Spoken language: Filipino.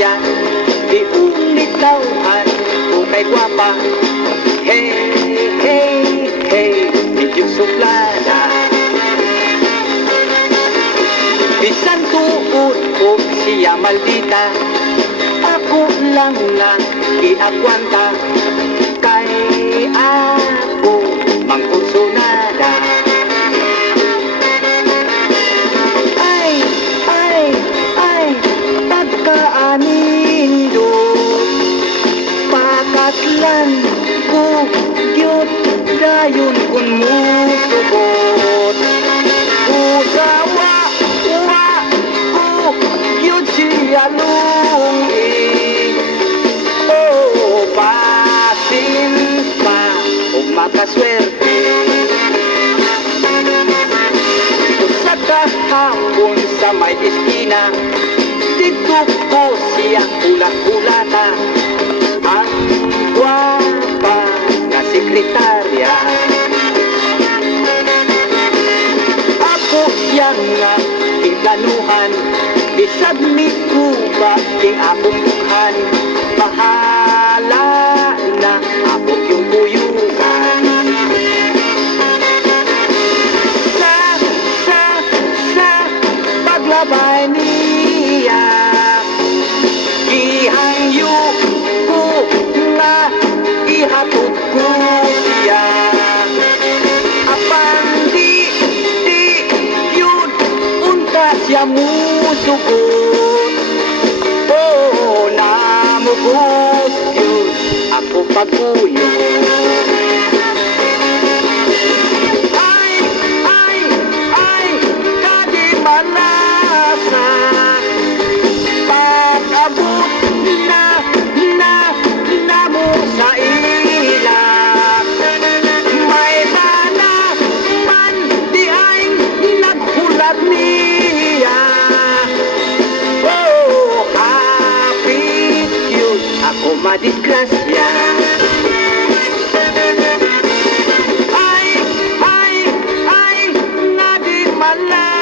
siya, di unitawan o kay gwapa. Hey, hey, hey, medyo suplada. Bisan tuod o siya maldita, ako lang na iagwanta. Kay ako mangkusunada. Pakatlan ko gyud dayon kun musubot. Usawa wa ko gyud siya lungi. Oh, pasin pa ug makaswerte. Sa kahapon sa may eskina, dito ko siya ulat-ulata. Ang gwapa na sekretarya, ako siya nga iplanuhan. Bisag ni Cuba king akong bukhan. Bahala na ako yung kuyukan. Sa paglabay niya, ihangyo ihatod ko siya. Apang di yun unta siya musugot. Oh, namugos yun ako pagkuyo. Ay, kadi malasa pag-abot na mo sa ila. May bala man di ay naghulat niya. Oh, kapit yun ako madisgrasya. Ay, nga di malasa